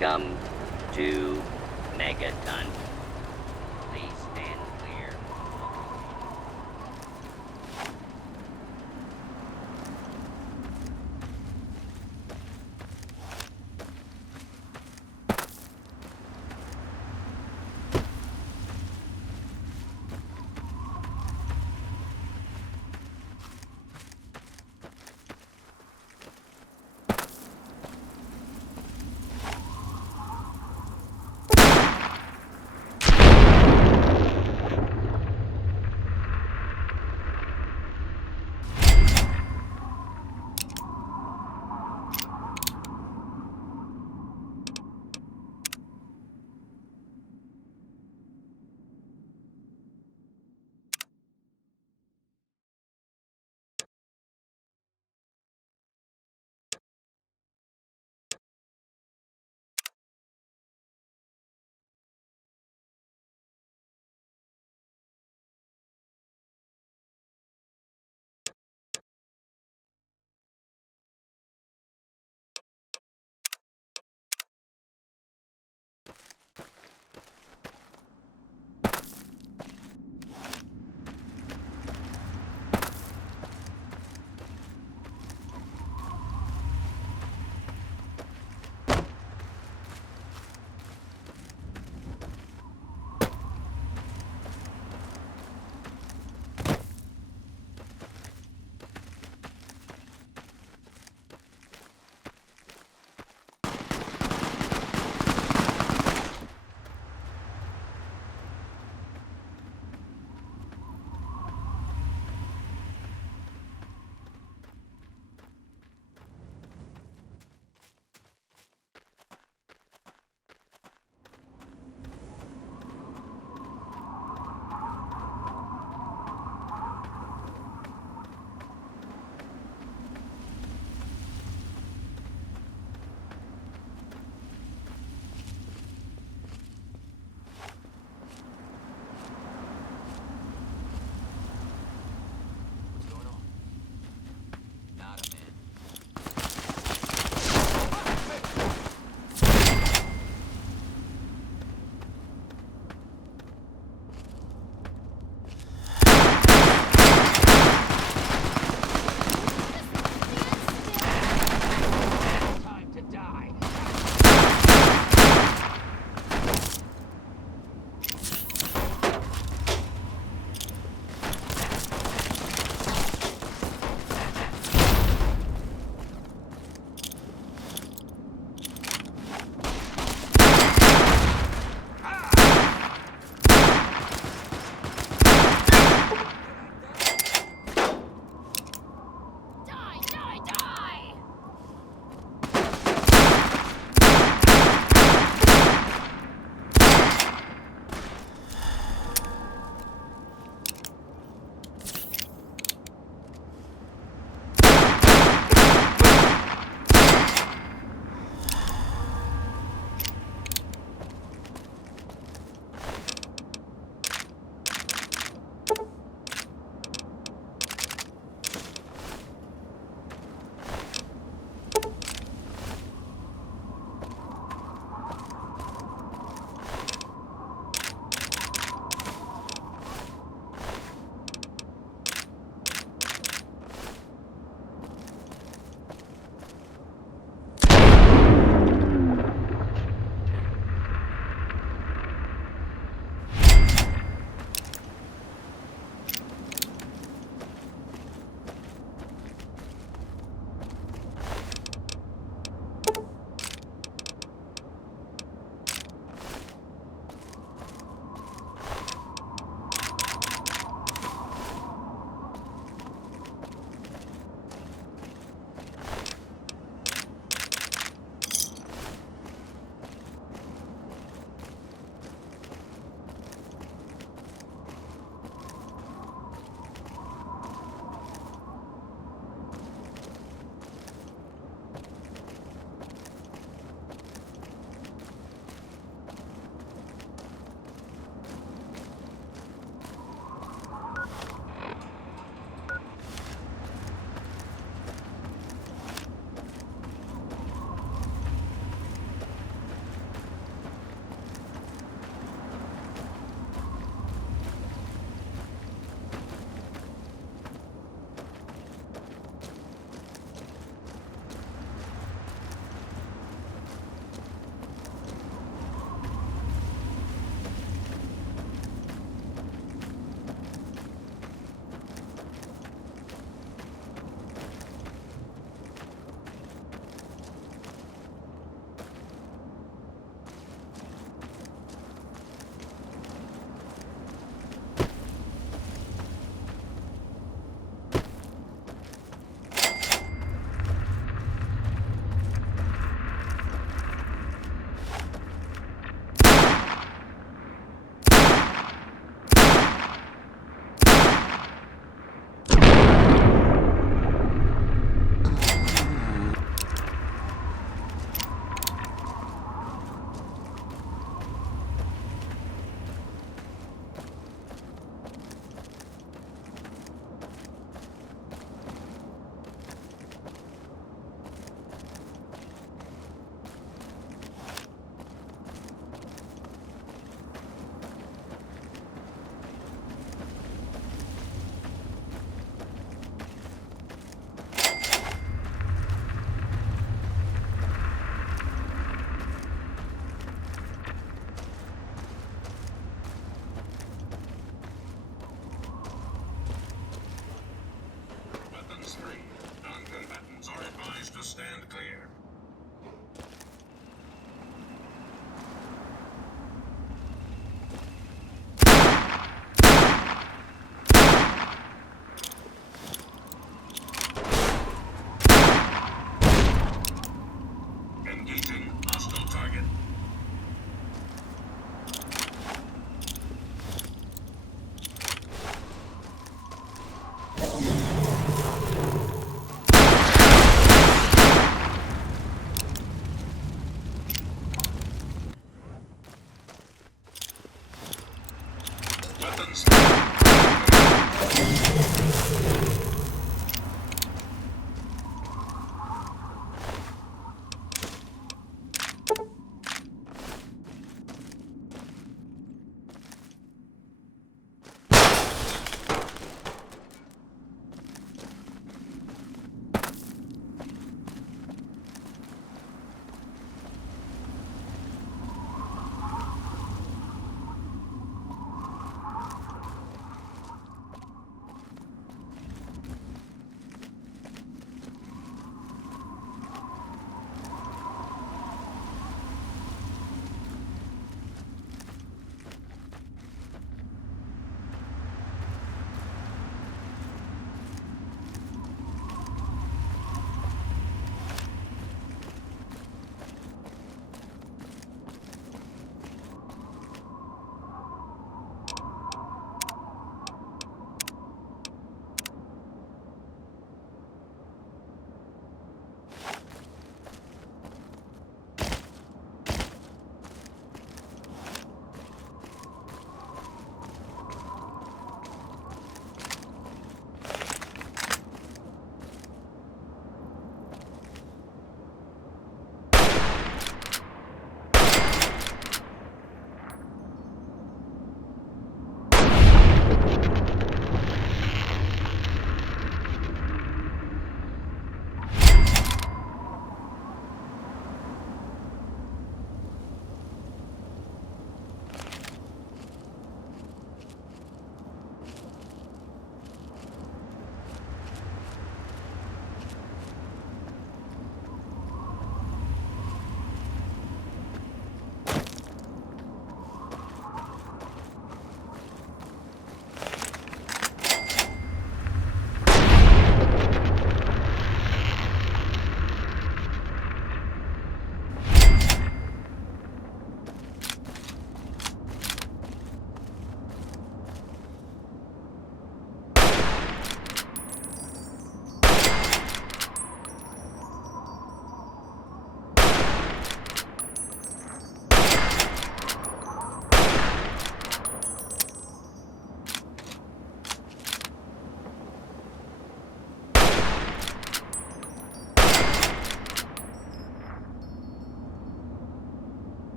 Welcome to Megaton. Please stand clear.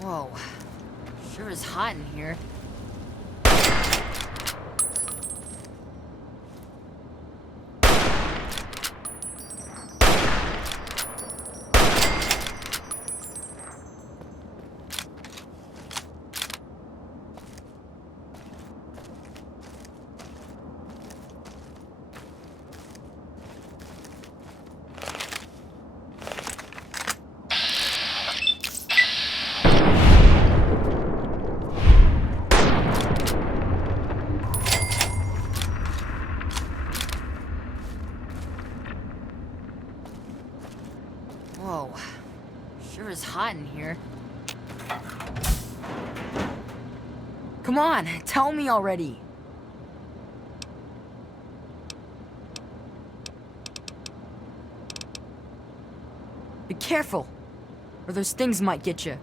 Whoa, sure is hot in here. Whoa, sure is hot in here. Come on, tell me already. Be careful, or those things might get you.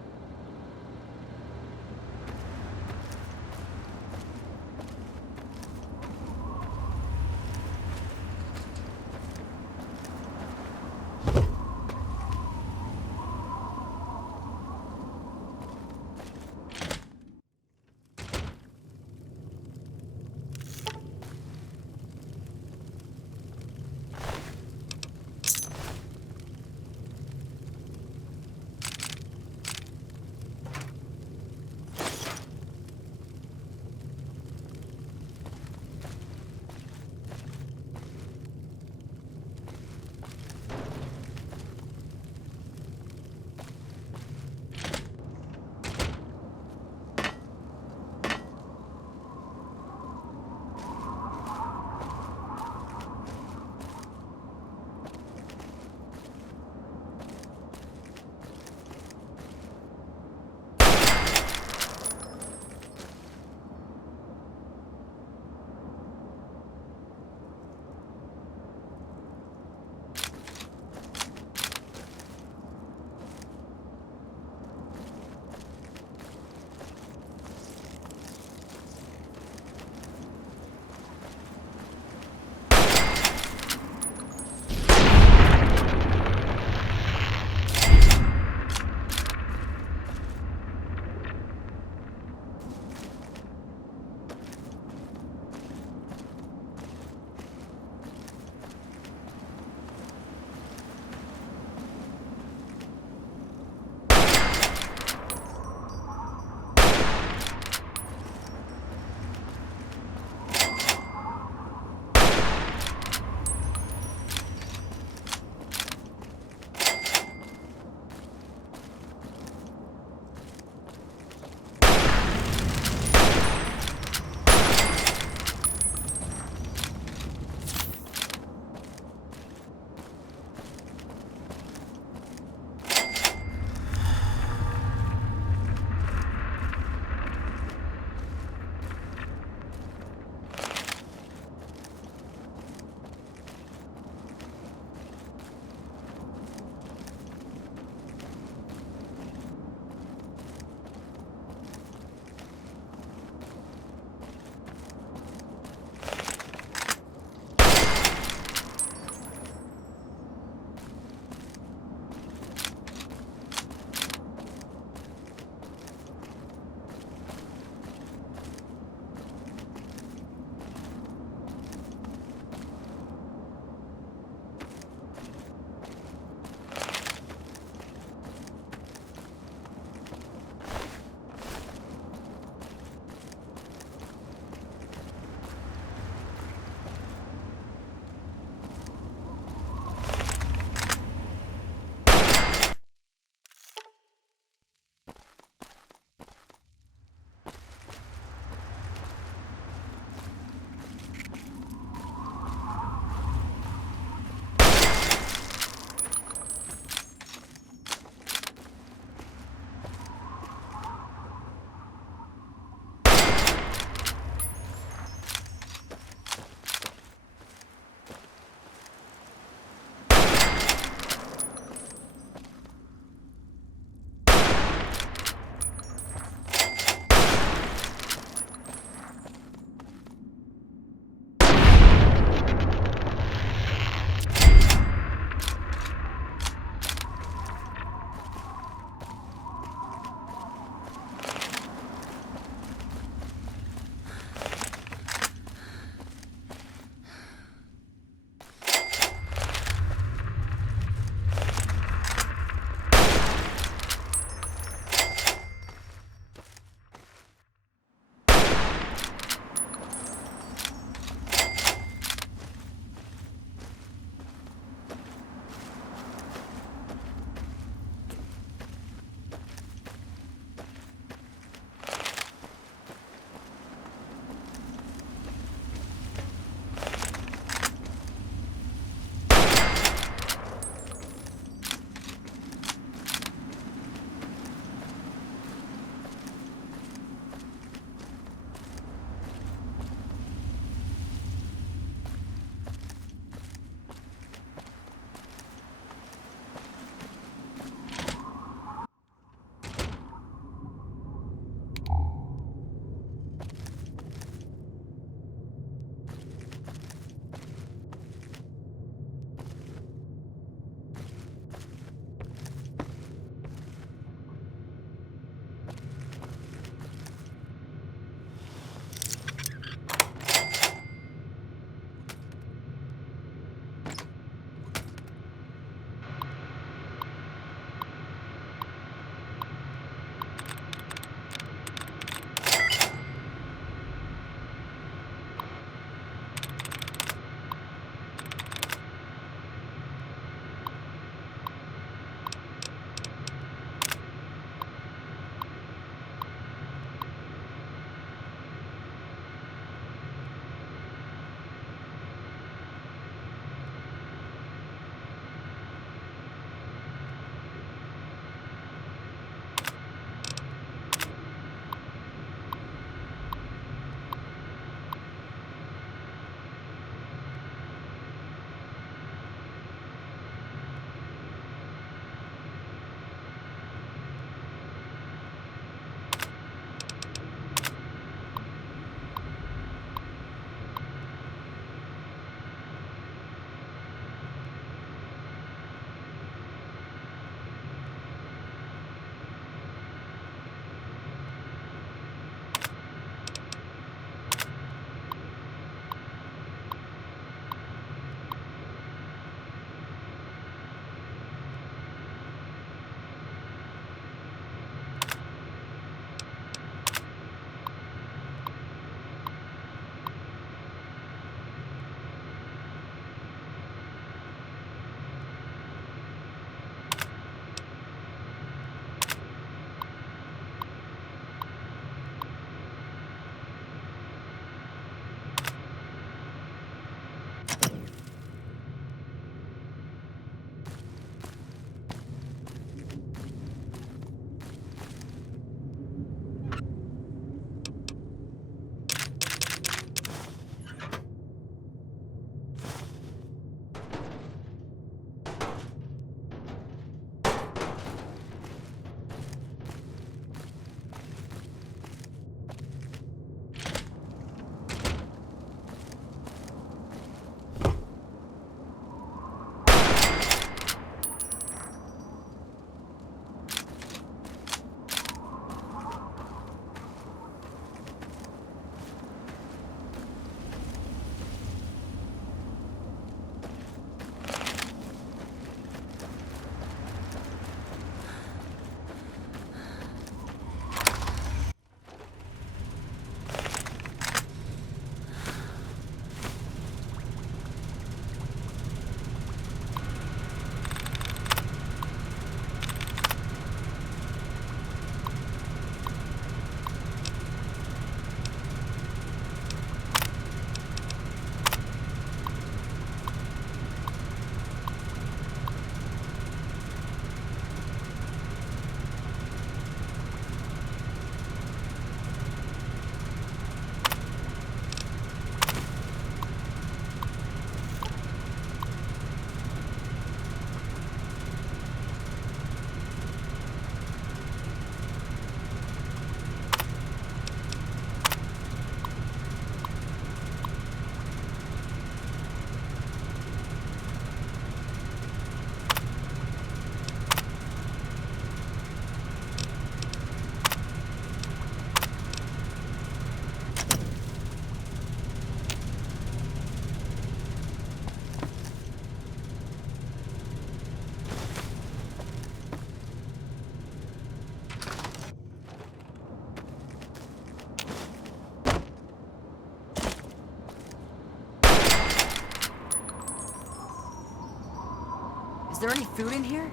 Is there any food in here?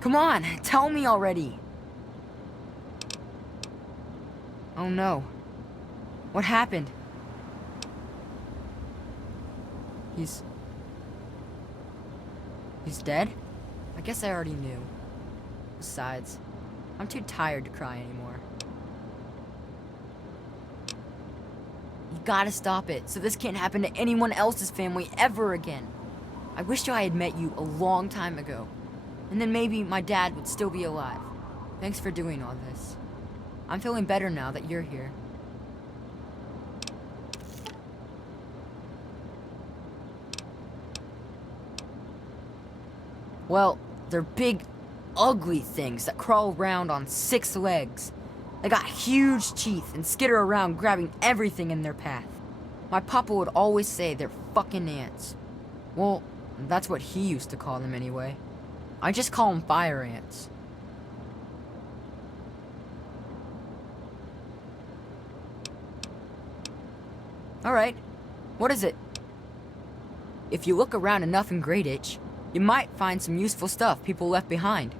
Come on, tell me already. Oh no. What happened? He's dead? I guess I already knew. Besides, I'm too tired to cry anymore. You gotta stop it, so this can't happen to anyone else's family ever again. I wish I had met you a long time ago. And then maybe my dad would still be alive. Thanks for doing all this. I'm feeling better now that you're here. Well, they're big, ugly things that crawl around on 6 legs. They got huge teeth and skitter around grabbing everything in their path. My papa would always say they're fucking ants. Well, that's what he used to call them anyway. I just call them fire ants. Alright, what is it? If you look around enough in Greatitch, you might find some useful stuff people left behind.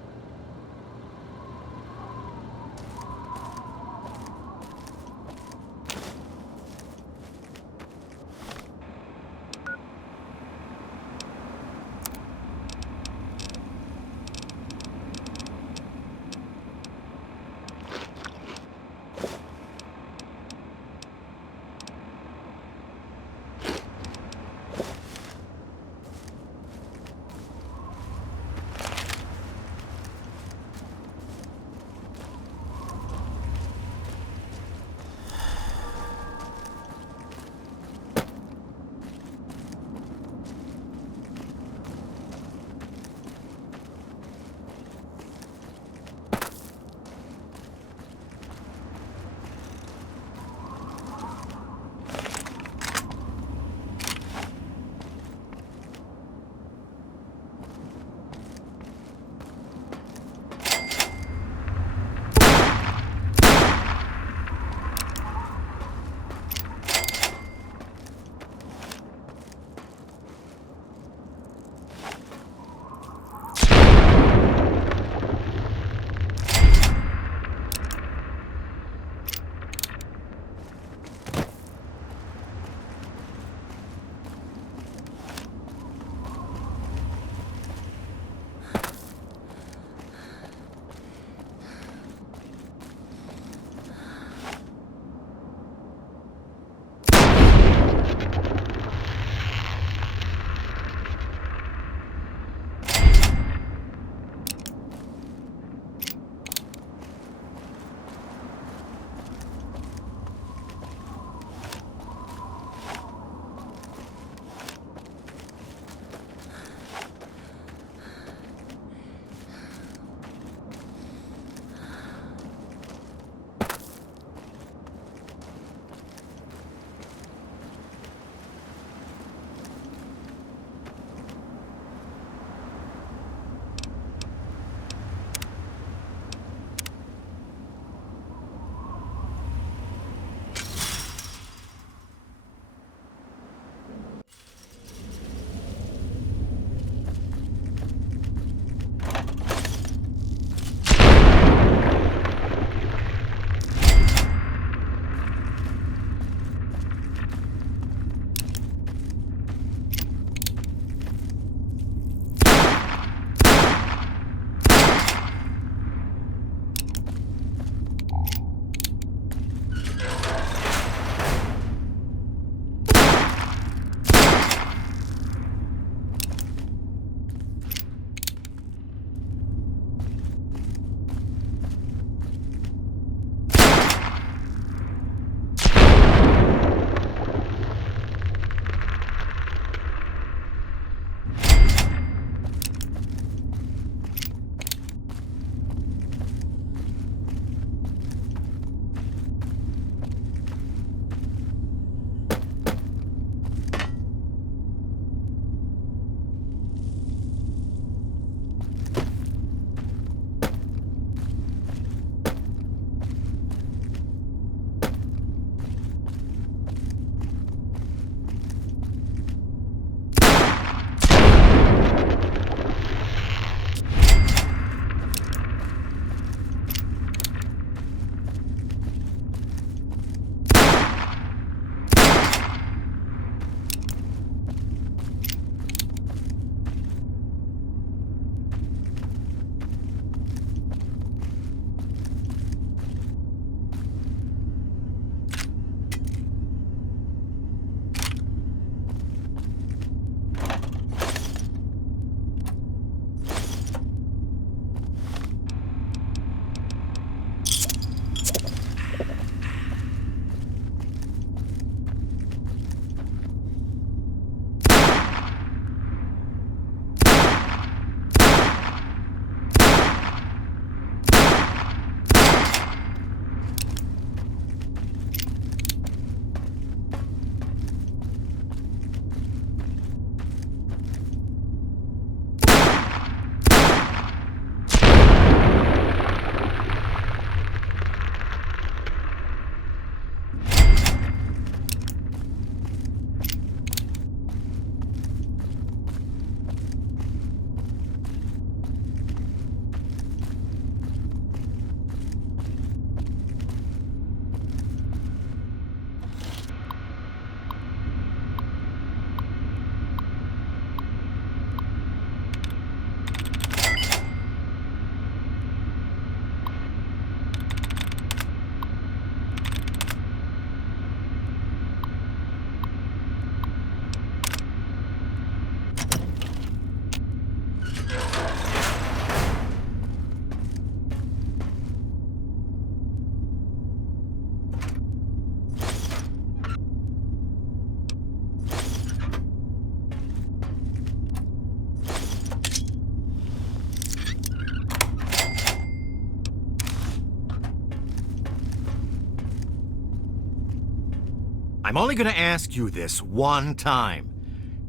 I'm only gonna ask you this one time.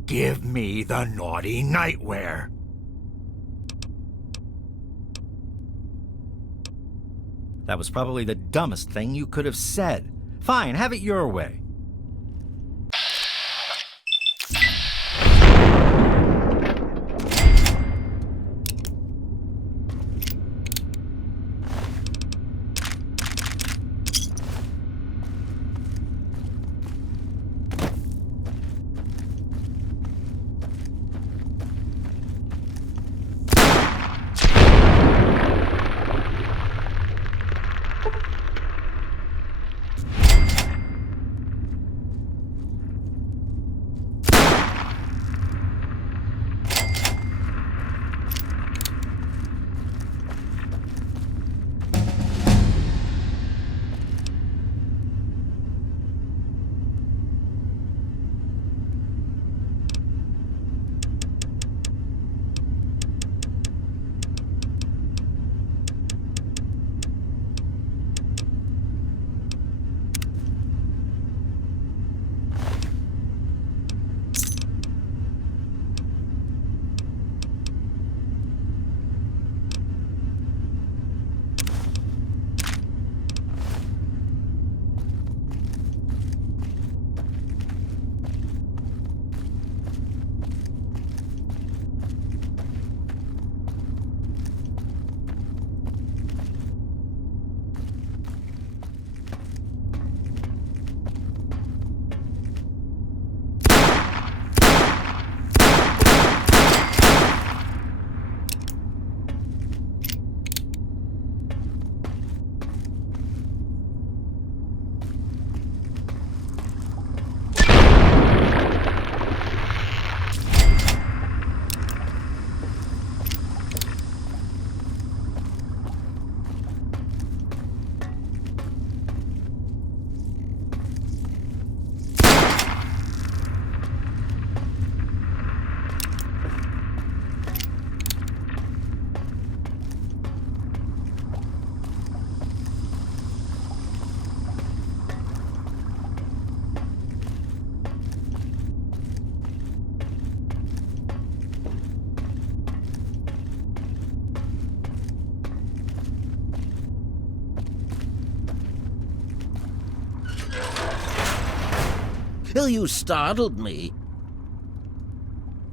Give me the naughty nightwear. That was probably the dumbest thing you could have said. Fine, have it your way. You startled me.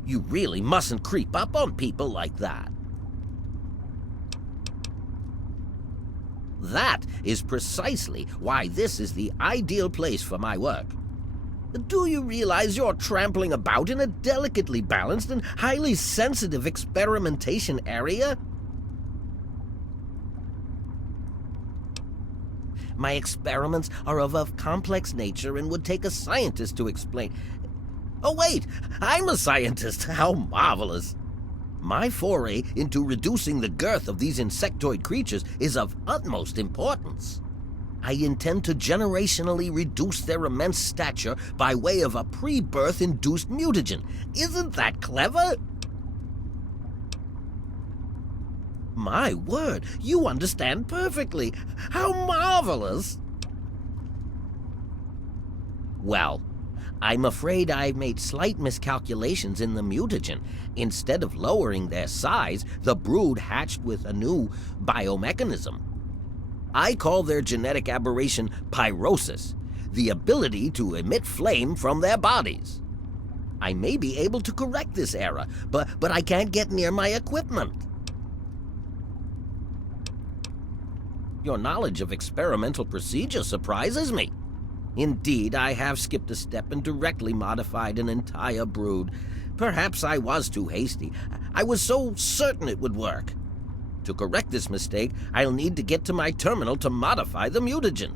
You really mustn't creep up on people like that. That is precisely why this is the ideal place for my work. Do you realize you're trampling about in a delicately balanced and highly sensitive experimentation area? My experiments are of a complex nature and would take a scientist to explain. Oh wait, I'm a scientist. How marvelous. My foray into reducing the girth of these insectoid creatures is of utmost importance. I intend to generationally reduce their immense stature by way of a pre-birth induced mutagen. Isn't that clever? My word, you understand perfectly. How marvelous! Well, I'm afraid I've made slight miscalculations in the mutagen. Instead of lowering their size, the brood hatched with a new biomechanism. I call their genetic aberration pyrosis, the ability to emit flame from their bodies. I may be able to correct this error, but I can't get near my equipment. Your knowledge of experimental procedure surprises me. Indeed, I have skipped a step and directly modified an entire brood. Perhaps I was too hasty. I was so certain it would work. To correct this mistake, I'll need to get to my terminal to modify the mutagen.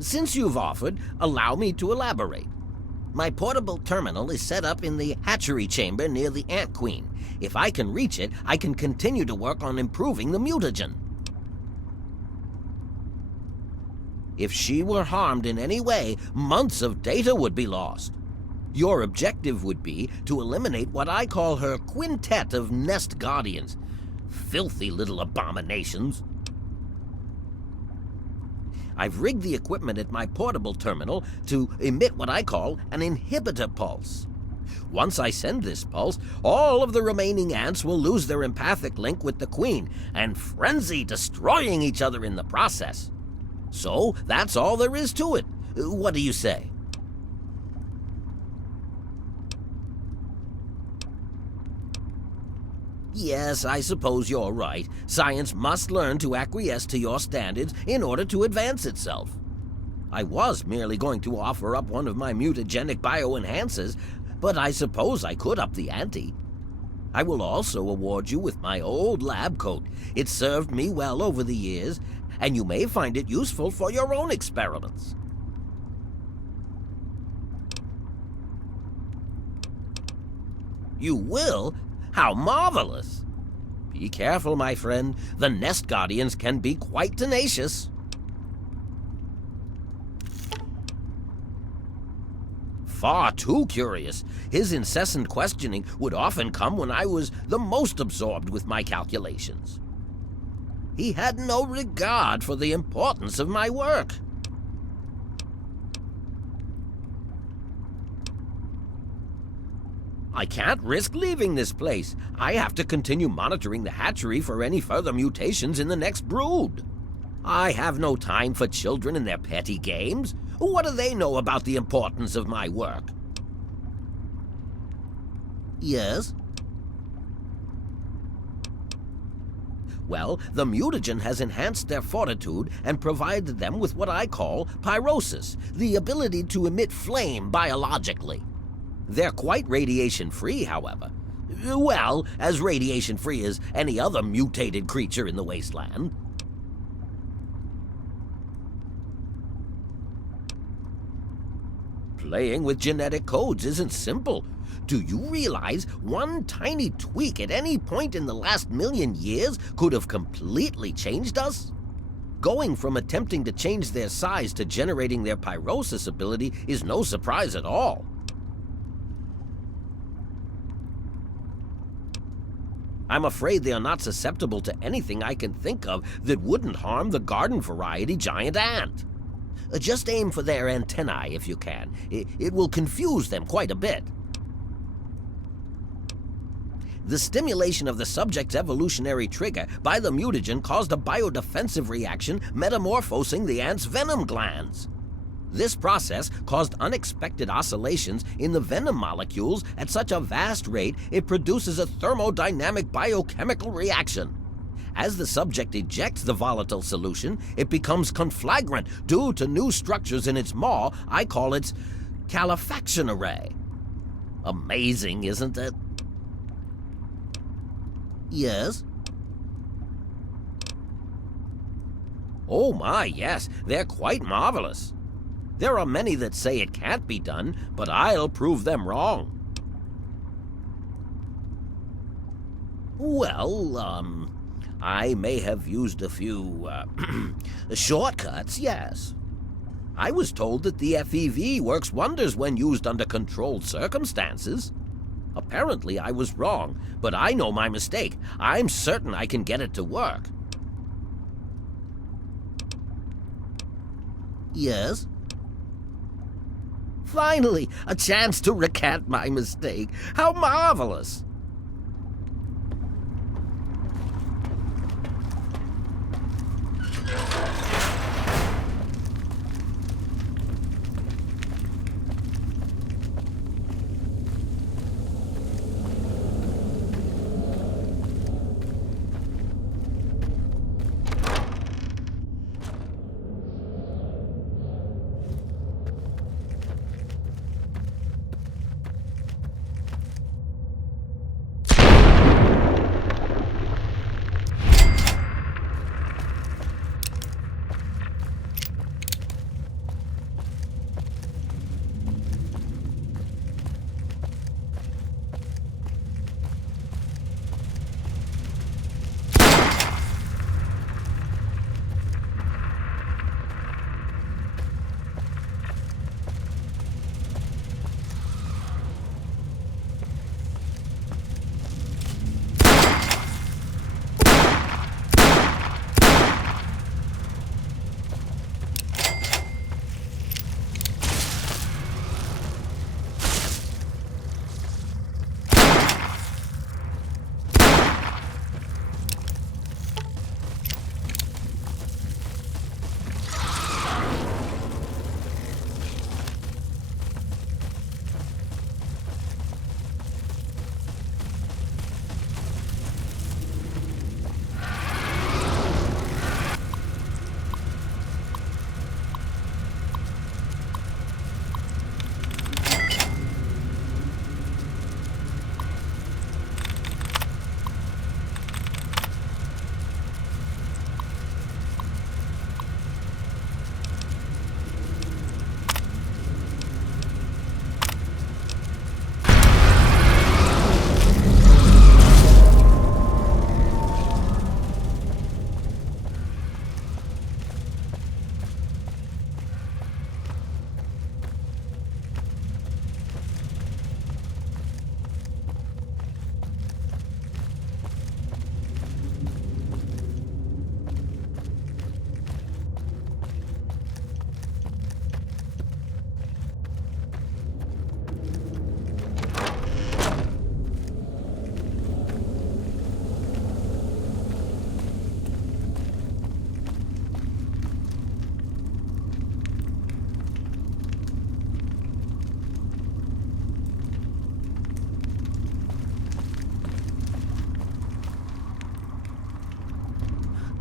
Since you've offered, allow me to elaborate. My portable terminal is set up in the hatchery chamber near the Ant Queen. If I can reach it, I can continue to work on improving the mutagen. If she were harmed in any way, months of data would be lost. Your objective would be to eliminate what I call her quintet of nest guardians. Filthy little abominations. I've rigged the equipment at my portable terminal to emit what I call an inhibitor pulse. Once I send this pulse, all of the remaining ants will lose their empathic link with the queen and frenzy, destroying each other in the process. So that's all there is to it. What do you say? Yes, I suppose you're right. Science must learn to acquiesce to your standards in order to advance itself. I was merely going to offer up one of my mutagenic bioenhancers, but I suppose I could up the ante. I will also award you with my old lab coat. It served me well over the years, and you may find it useful for your own experiments. You will? How marvelous! Be careful, my friend. The Nest Guardians can be quite tenacious. Far too curious. His incessant questioning would often come when I was the most absorbed with my calculations. He had no regard for the importance of my work. I can't risk leaving this place. I have to continue monitoring the hatchery for any further mutations in the next brood. I have no time for children and their petty games. What do they know about the importance of my work? Yes? Well, the mutagen has enhanced their fortitude and provided them with what I call pyrosis, the ability to emit flame biologically. They're quite radiation-free, however. Well, as radiation-free as any other mutated creature in the wasteland. Playing with genetic codes isn't simple. Do you realize one tiny tweak at any point in the last million years could have completely changed us? Going from attempting to change their size to generating their pyrosis ability is no surprise at all. I'm afraid they are not susceptible to anything I can think of that wouldn't harm the garden variety giant ant. Just aim for their antennae if you can. It will confuse them quite a bit. The stimulation of the subject's evolutionary trigger by the mutagen caused a biodefensive reaction metamorphosing the ant's venom glands. This process caused unexpected oscillations in the venom molecules at such a vast rate it produces a thermodynamic biochemical reaction. As the subject ejects the volatile solution, it becomes conflagrant due to new structures in its maw. I call its calefaction array. Amazing, isn't it? Yes? Oh my, yes, they're quite marvelous. There are many that say it can't be done, but I'll prove them wrong. Well, I may have used a few, shortcuts, yes. I was told that the FEV works wonders when used under controlled circumstances. Apparently I was wrong, but I know my mistake. I'm certain I can get it to work. Yes? Finally, a chance to recant my mistake. How marvelous!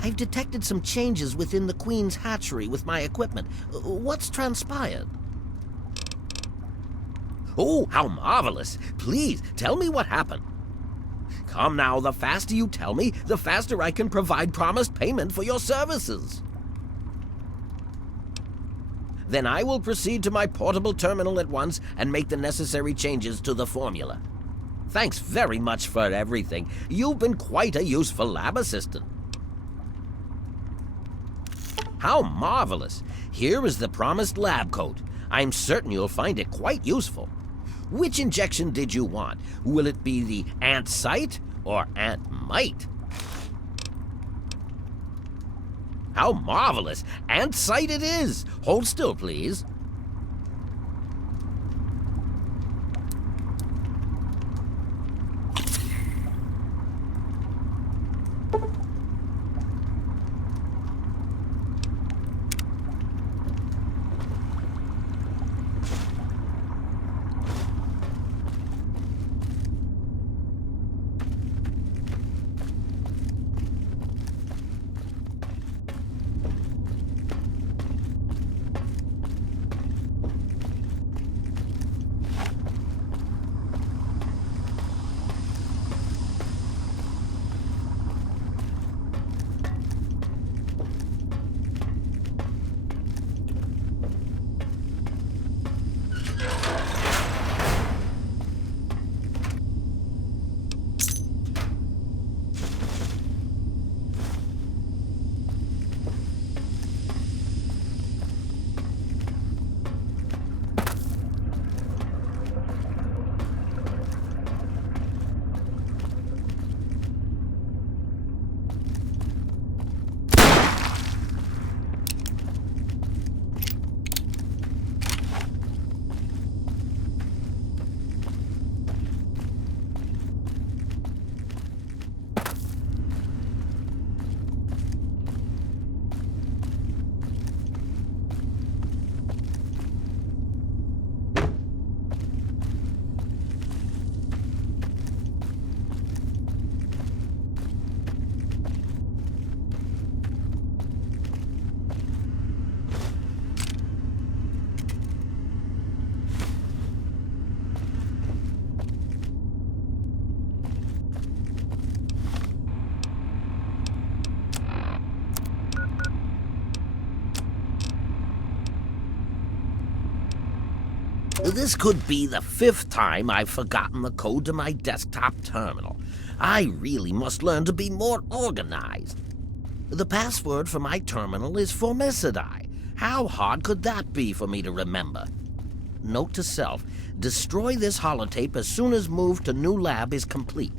I've detected some changes within the Queen's hatchery with my equipment. What's transpired? Oh, how marvelous! Please, tell me what happened. Come now, the faster you tell me, the faster I can provide promised payment for your services. Then I will proceed to my portable terminal at once and make the necessary changes to the formula. Thanks very much for everything. You've been quite a useful lab assistant. How marvelous! Here is the promised lab coat. I'm certain you'll find it quite useful. Which injection did you want? Will it be the ant-site or ant-mite? How marvelous! Ant-site it is! Hold still, please. This could be the 5th time I've forgotten the code to my desktop terminal. I really must learn to be more organized. The password for my terminal is Formicidae. How hard could that be for me to remember? Note to self, destroy this holotape as soon as move to new lab is complete.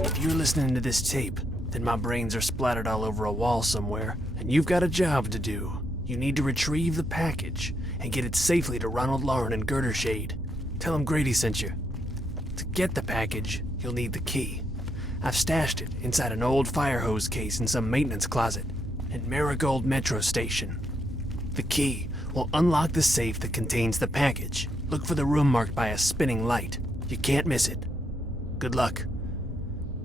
If you're listening to this tape, then my brains are splattered all over a wall somewhere, and you've got a job to do. You need to retrieve the package and get it safely to Ronald Lauren and Girder Shade. Tell them Grady sent you. To get the package, you'll need the key. I've stashed it inside an old fire hose case in some maintenance closet in Marigold Metro Station. The key will unlock the safe that contains the package. Look for the room marked by a spinning light. You can't miss it. Good luck.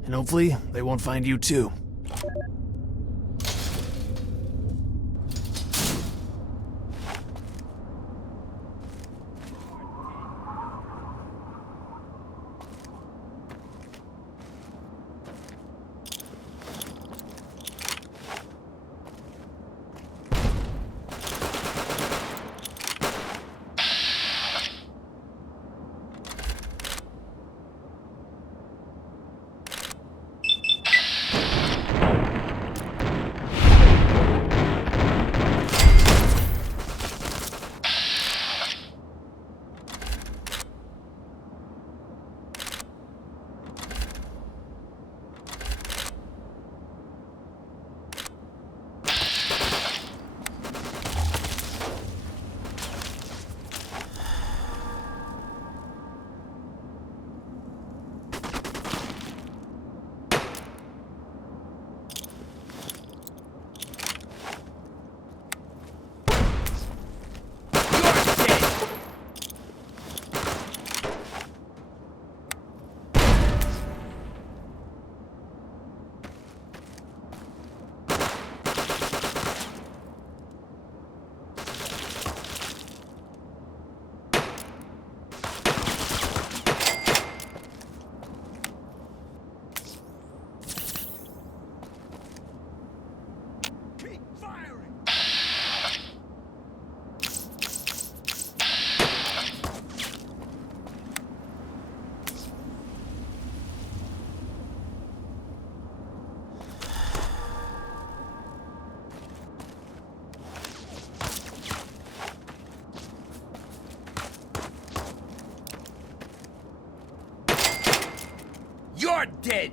And hopefully, they won't find you too. You're dead!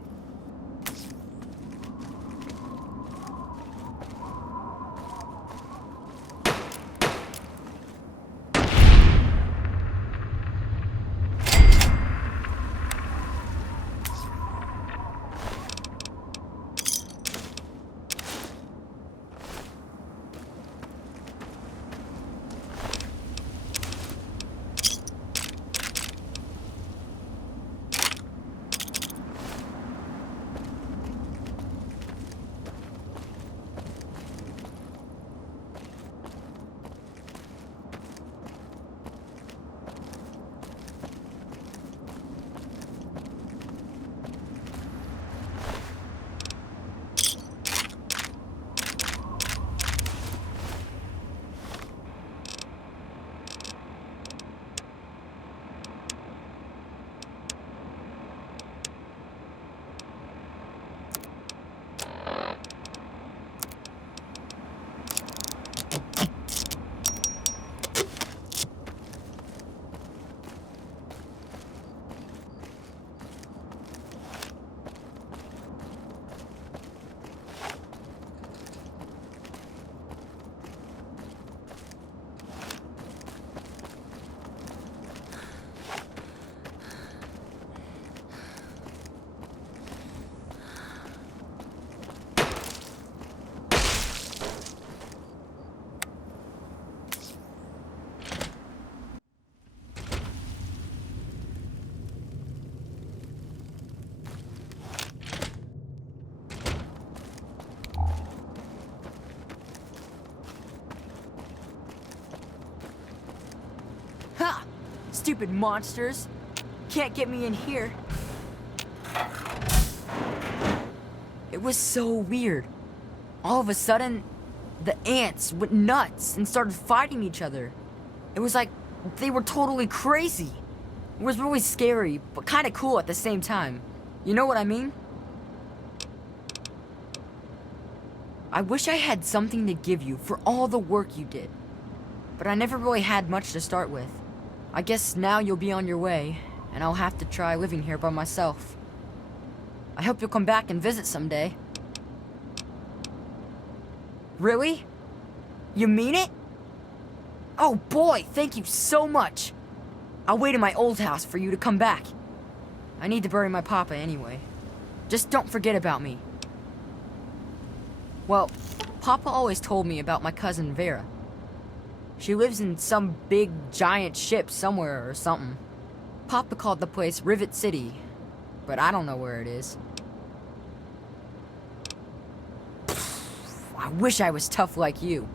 Ha! Stupid monsters. Can't get me in here. It was so weird. All of a sudden, the ants went nuts and started fighting each other. It was like they were totally crazy. It was really scary, but kind of cool at the same time. You know what I mean? I wish I had something to give you for all the work you did. But I never really had much to start with. I guess now you'll be on your way, and I'll have to try living here by myself. I hope you'll come back and visit someday. Really? You mean it? Oh boy, thank you so much. I'll wait in my old house for you to come back. I need to bury my papa anyway. Just don't forget about me. Well, Papa always told me about my cousin Vera. She lives in some big, giant ship somewhere or something. Papa called the place Rivet City, but I don't know where it is. I wish I was tough like you.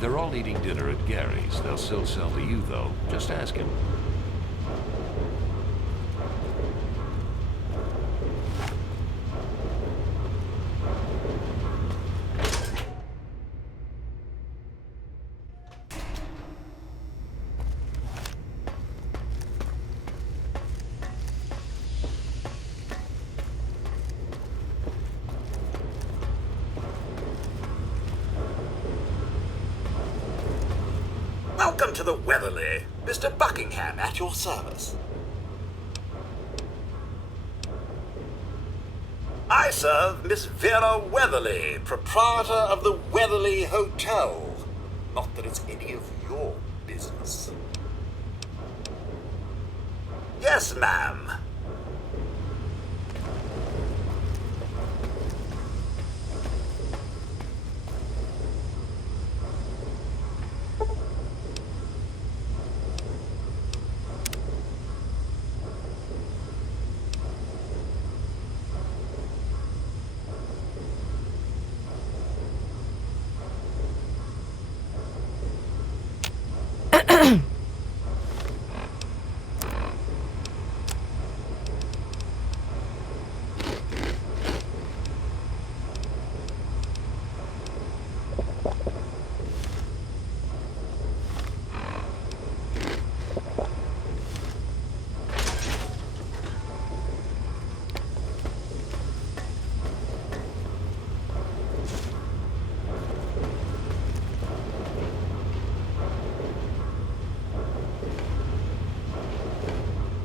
They're all eating dinner at Gary's. They'll still sell to you, though. Just ask him. Welcome to the Weatherly. Mr. Buckingham at your service. I serve Miss Vera Weatherly, proprietor of the Weatherly Hotel. Not that it's any of your business. Yes, ma'am.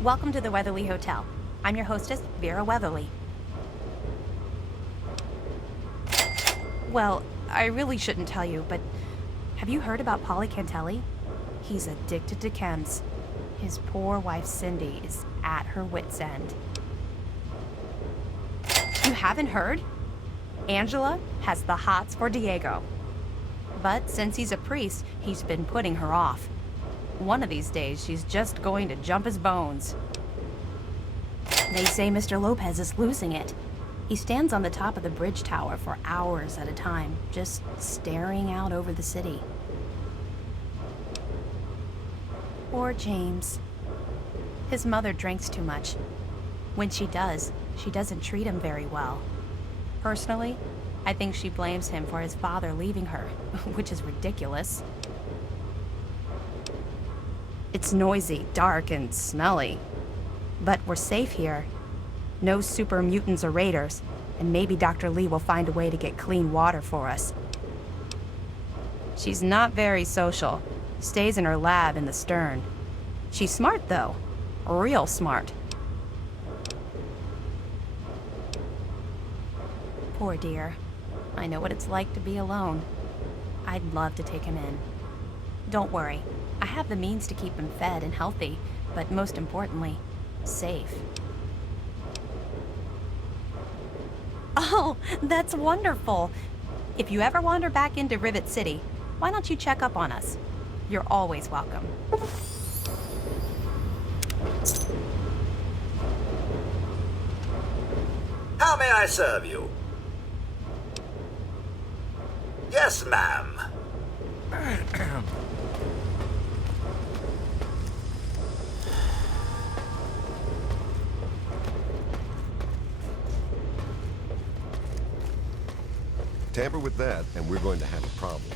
Welcome to the Weatherly Hotel. I'm your hostess, Vera Weatherly. Well, I really shouldn't tell you, but have you heard about Polly Cantelli? He's addicted to chems. His poor wife Cindy is at her wit's end. You haven't heard? Angela has the hots for Diego. But since he's a priest, he's been putting her off. One of these days, she's just going to jump his bones. They say Mr. Lopez is losing it. He stands on the top of the bridge tower for hours at a time, just staring out over the city. Poor James. His mother drinks too much. When she does, she doesn't treat him very well. Personally, I think she blames him for his father leaving her, which is ridiculous. It's noisy, dark, and smelly. But we're safe here. No super mutants or raiders, and maybe Dr. Lee will find a way to get clean water for us. She's not very social. Stays in her lab in the stern. She's smart, though. Real smart. Poor dear. I know what it's like to be alone. I'd love to take him in. Don't worry. I have the means to keep him fed and healthy, but most importantly, safe. Oh, that's wonderful. If you ever wander back into Rivet City, why don't you check up on us? You're always welcome. How may I serve you? Yes, ma'am. Tamper with that, and we're going to have a problem.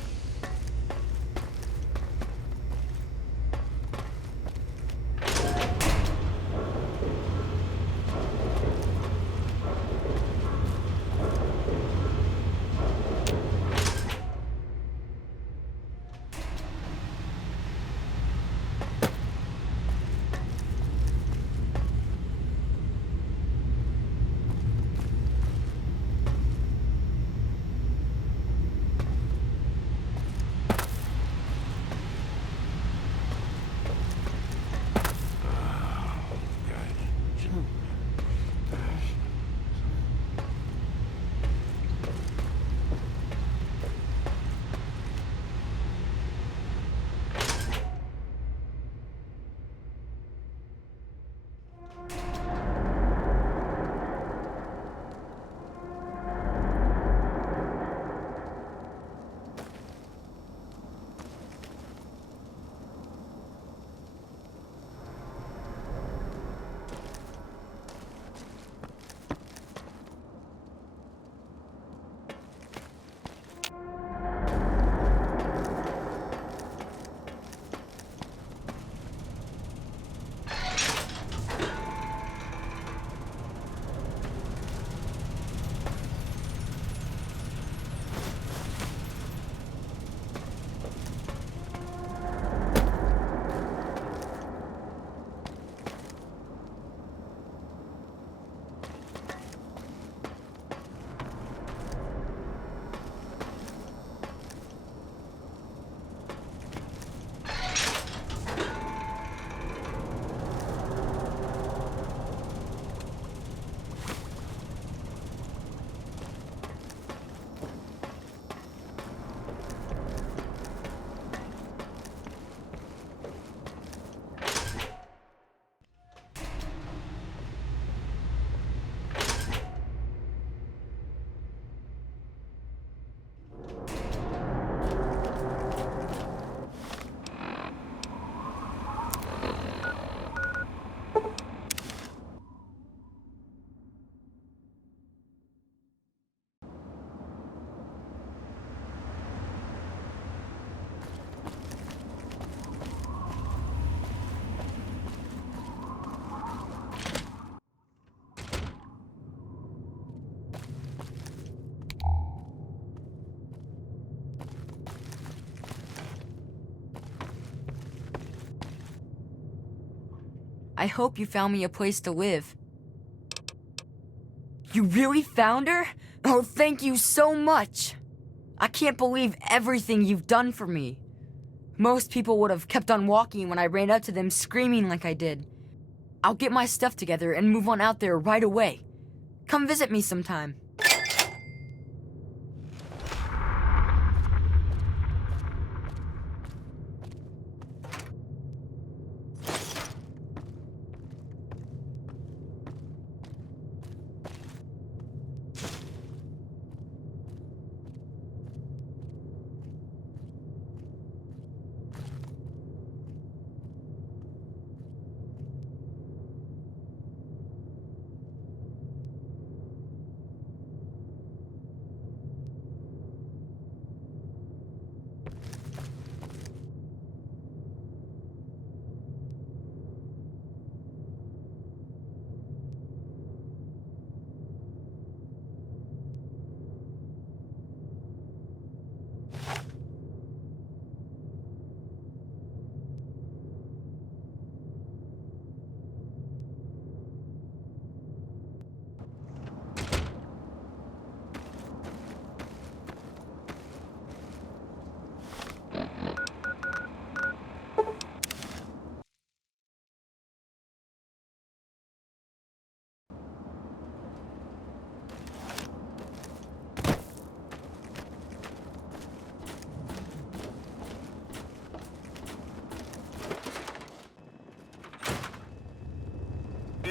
I hope you found me a place to live. You really found her? Oh, thank you so much! I can't believe everything you've done for me. Most people would have kept on walking when I ran up to them screaming like I did. I'll get my stuff together and move on out there right away. Come visit me sometime.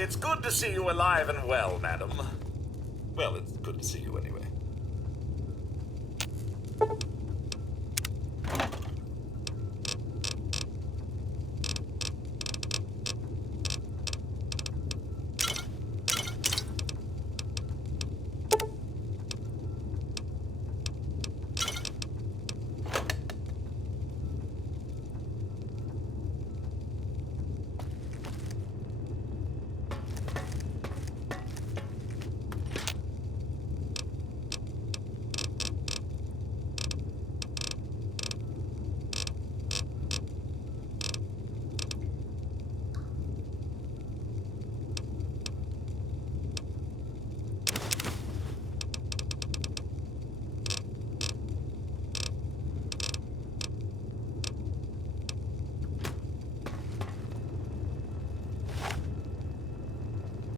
It's good to see you alive and well, madam. Well, it's good to see you anyway.